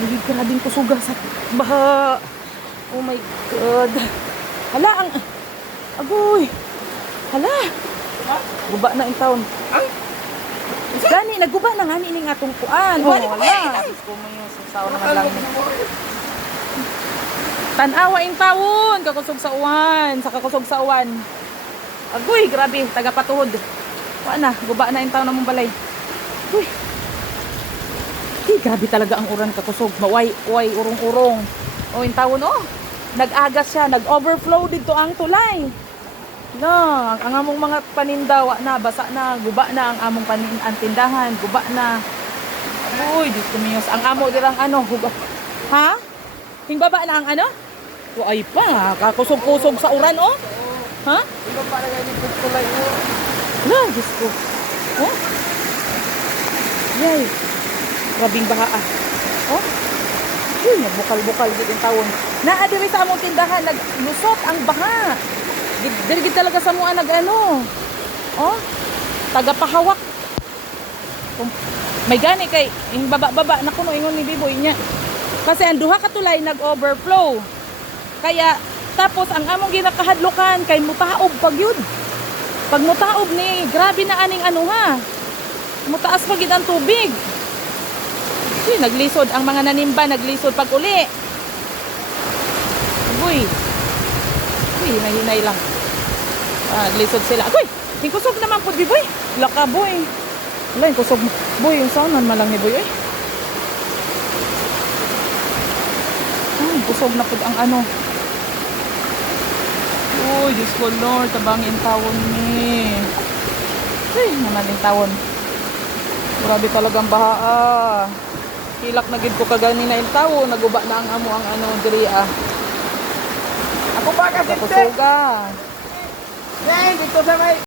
Ay, grabing kusuga sa baha. Oh my God. Hala, agoy. Hala. Guba na yung taon. Gani, nagguba na nga ni nga itong kuan. Oh, wala. Susaw naman lang. Tanawa yung taon. Kakusog sa uwan. Sa kakusog sa uwan. Agoy, grabe. Tagapatuhod. Wala na. Guba na yung taon na mong balay. Uy. Grabe talaga ang uran kakusog. Maway, urong-urong. O, yung tawon, nag-agas siya, nag-overflow dito ang tulay. No, ang among mga panindawa na, basa na, guba na ang among tindahan, guba na. Uy, Diyos ko miyos. Ang amo dirang guba. Ha? Hingbaba na ang Uy pa, kakusog-kusog sa uran, Ha? Hingbaba na ganyan dito tulay, No, Diyos ko. Yay. Grabing baha Uy, nagbukal-bukal dito yung tawon. Naadiri sa among tindahan, naglusot ang baha. Dirigid talaga sa mua tagapahawak. May gani kay yung baba na kuno ingon ni Biboy niya. Kasi ang duha ka tulay nag-overflow. Kaya tapos ang among ginakahadlokan kay mutaob pag yun. Pag mutaob ni grabe na aning mutaas pa gid ang tubig. Naglisod ang mga nanimba, naglisod pag uli. Uy, hinay-hinay lang. Naglisod sila. Uy, yung kusog naman po, boy. Laka, boy. Wala, yung kusog. Boy, yung saunan malang ni boy, kusog na po ang Uy, Diyos ko, Lord, tabangin tawon ni. Uy, naman yung tawon. Grabe talagang baha, Hilak na gid ko kagani na yung tawo, naguba na ang amo ang diri Ako ba kasi? Kusuga. Yan, dito sa may